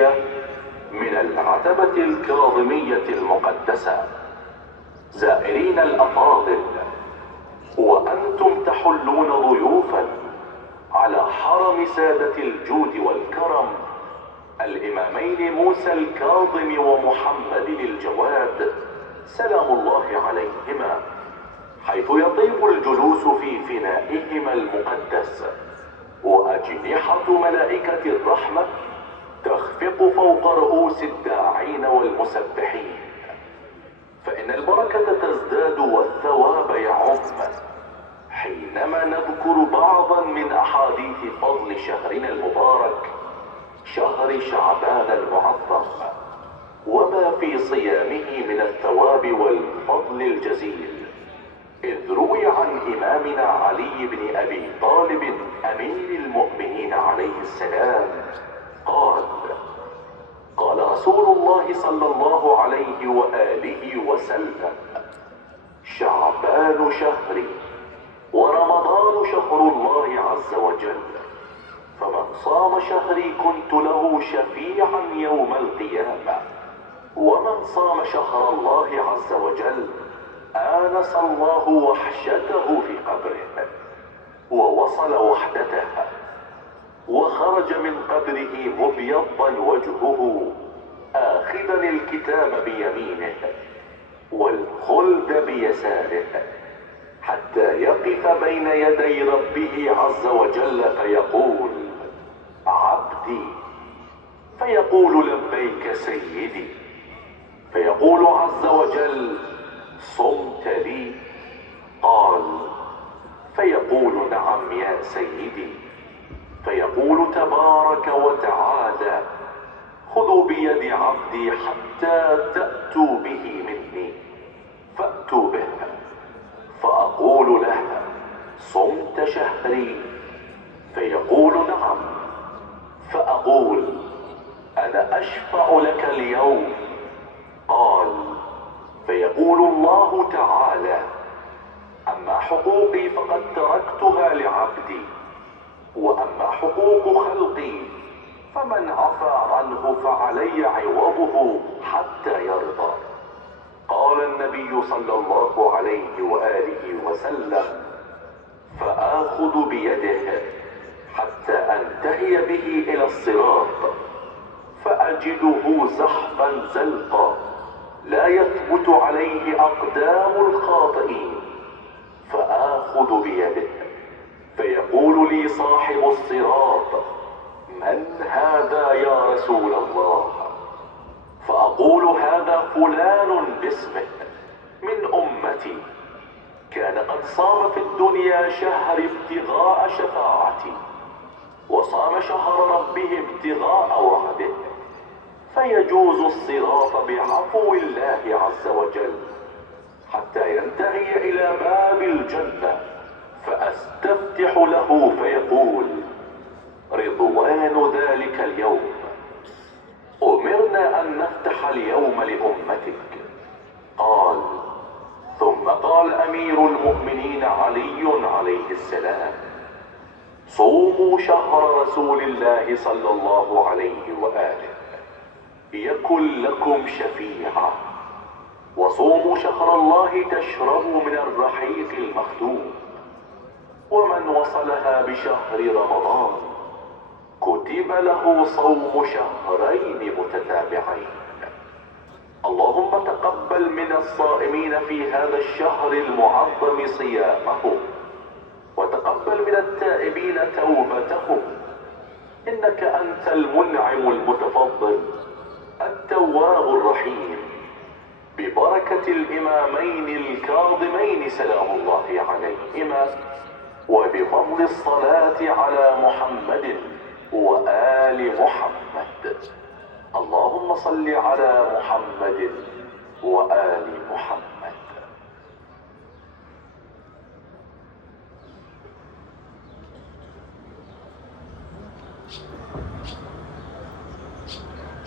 تحية من العتبة الكاظمية المقدسة. زائرين الأفاضل، وأنتم تحلون ضيوفا على حرم سادة الجود والكرم الإمامين موسى الكاظم ومحمد الجواد سلام الله عليهما، حيث يطيب الجلوس في فنائهما المقدس، وأجنحة ملائكة الرحمة تخفق فوق رؤوس الداعين والمسبحين. فإن البركة تزداد والثواب يعم حينما نذكر بعضا من أحاديث فضل شهرنا المبارك، شهر شعبان المعظم، وما في صيامه من الثواب والفضل الجزيل. إذ روي عن إمامنا علي بن أبي طالب أمير المؤمنين عليه السلام قال: قال رسول الله صلى الله عليه وآله وسلم: شعبان شهري ورمضان شهر الله عز وجل، فمن صام شهري كنت له شفيعا يوم القيامة، ومن صام شهر الله عز وجل آنس الله وحشته في قبره ووصل وحدته، وخرج من قبره مبيضا وجهه آخذا الكتاب بيمينه والخلد بيساره، حتى يقف بين يدي ربه عز وجل فيقول: عبدي، فيقول: لبيك سيدي، فيقول عز وجل: صمت لي؟ قال: فيقول: نعم يا سيدي. فيقول تبارك وتعالى: خذوا بيد عبدي حتى تأتوا به مني، فأتوا به، فأقول له: صمت شهري؟ فيقول: نعم. فأقول: أنا أشفع لك اليوم. قال: فيقول الله تعالى: أما حقوقي فقد تركتها لعبدي، وأما حقوق خلقي فمن عفى عنه فعلي عوضه حتى يرضى. قال النبي صلى الله عليه وآله وسلم: فآخذ بيده حتى أنتهي به إلى الصراط، فأجده زحفا زلقا لا يثبت عليه أقدام الخاطئين، فآخذ بيده، فيقول لي صاحب الصراط: من هذا يا رسول الله؟ فأقول: هذا فلان باسمه من أمتي، كان قد صام في الدنيا شهر ابتغاء شفاعتي، وصام شهر ربه ابتغاء وعده، فيجوز الصراط بعفو الله عز وجل حتى ينتهي إلى باب الجنة، فأستفتح له فيقول: رضوان ذلك اليوم. أمرنا أن نفتح اليوم لأمتك. قال: ثم قال أمير المؤمنين علي عليه السلام: صوموا شهر رسول الله صلى الله عليه وآله يكن لكم شفيعا، وصوموا شهر الله تشربوا من الرحيق المختوم، ومن وصلها بشهر رمضان كتب له صوم شهرين متتابعين. اللهم تقبل من الصائمين في هذا الشهر المعظم صيامهم، وتقبل من التائبين توبتهم، إنك أنت المنعم المتفضل التواب الرحيم، ببركة الإمامين الكاظمين سلام الله عليهما، وبفضل الصلاة على محمد وآل محمد. اللهم صل على محمد وآل محمد.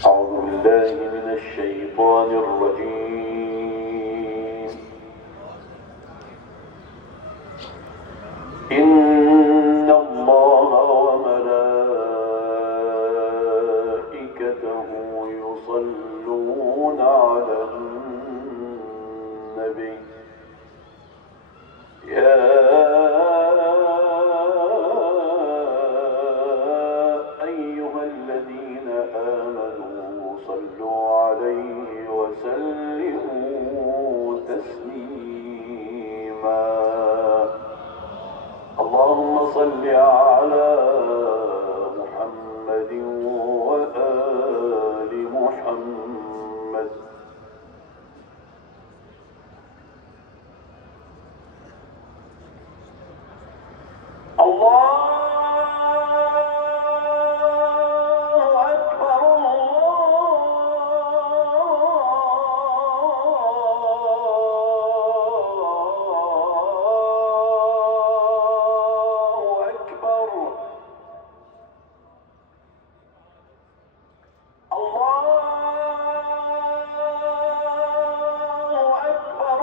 أعوذ بالله من الشيطان الرجيم. إن الله وملائكته الذين آمنوا صلوا عليه وسلموا تسليما. اللهم صل على محمد وآل محمد. الله أكبر الله أكبر. الله أكبر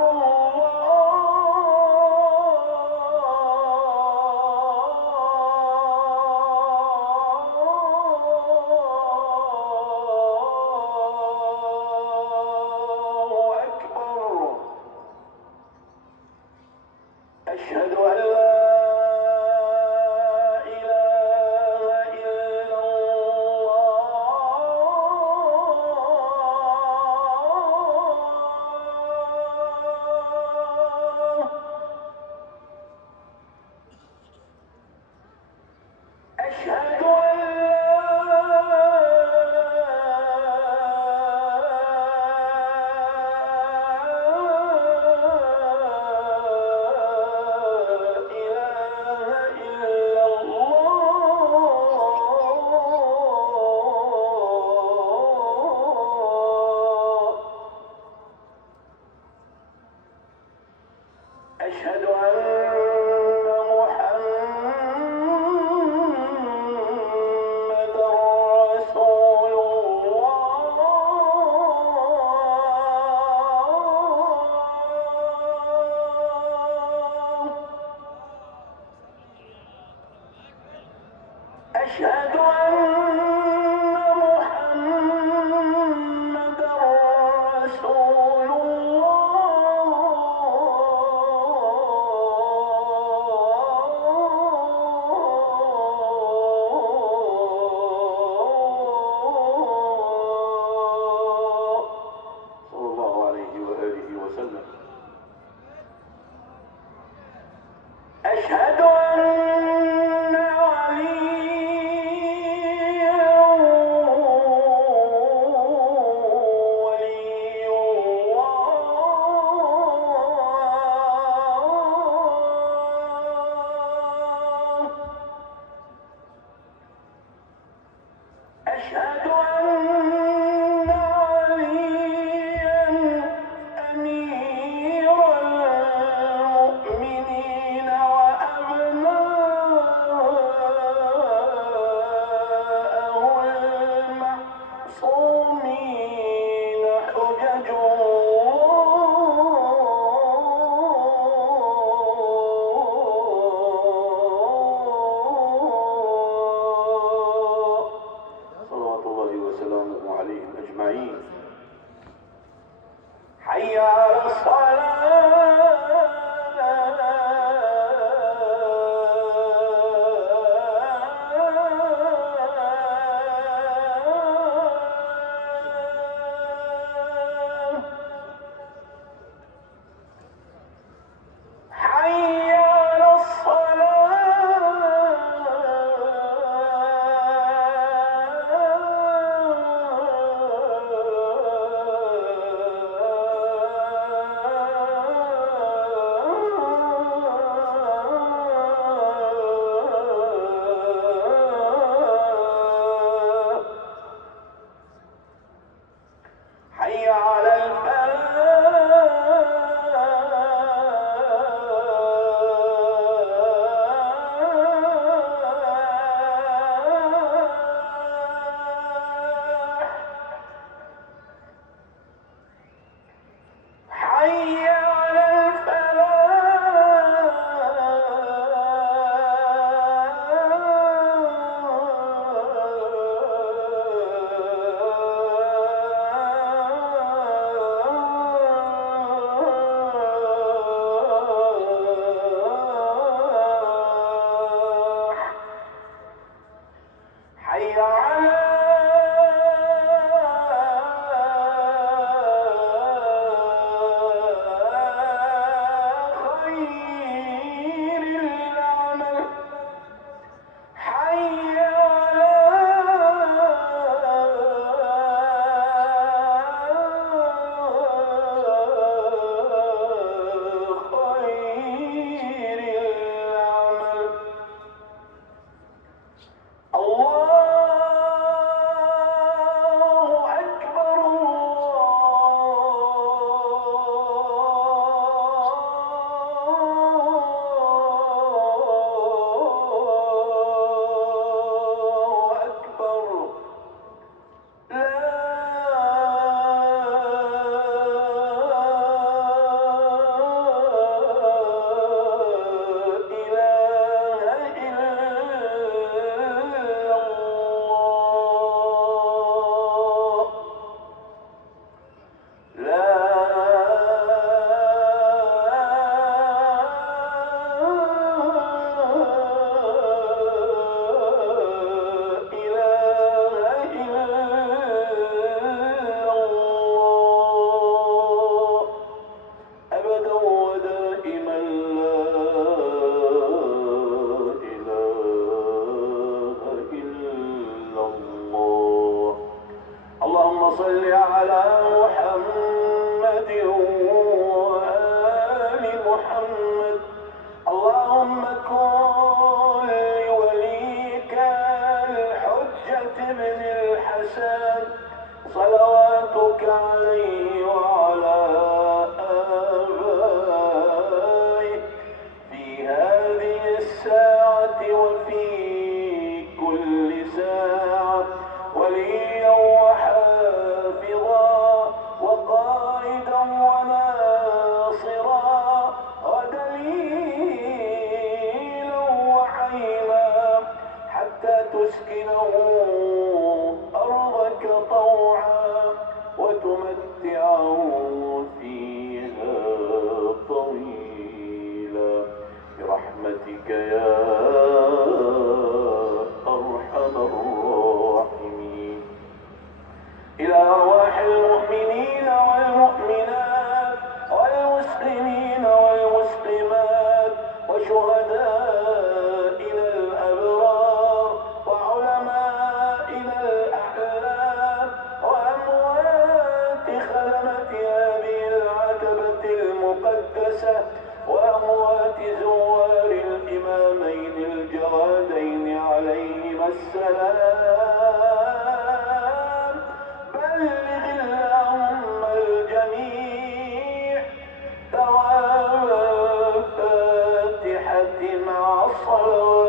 الله أكبر. أشهد أن لا إله إلا الله. أشهد أن أشهد أن محمدا رسول الله. أشهد أن محمدا رسول الله صلى الله عليه وآله وسلم. أشهد أن عليا ولي الله. أشهد أن عليا أمير المؤمنين وأبناءه المعصومين حجج الله صلوات الله وسلامه عليهم أجمعين. حي على الصلاة. حي على الصلاة. صل على محمد وآل محمد. اللهم كن لوليك الحجة بن الحسن صلواتك عليه وعلى آبائه في هذه الساعة وفي كل ساعة وليا وحافظا وقائدا وناصرا ودليلا وعينا حتى تسكنه أرضك طوعا وتمتعه فيها طويلا برحمتك يا أرحم الراحمين. إلى أرواح المؤمنين والمؤمنات والمسلمين والمسلمات وشهدائنا الأبرار وعلمائنا الأحلام وأموات خدمة هذه العتبة المقدسة وأموات زوار الإمامين الجوادين عليهما السلام. بلغ اللهم الجميع ثواب الفاتحة مع الصلوات.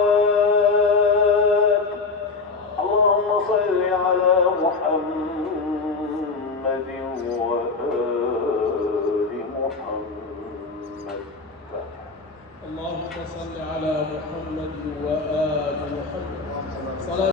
اللهم صل على محمد وآل محمد. اللهم صل على محمد وآل محمد.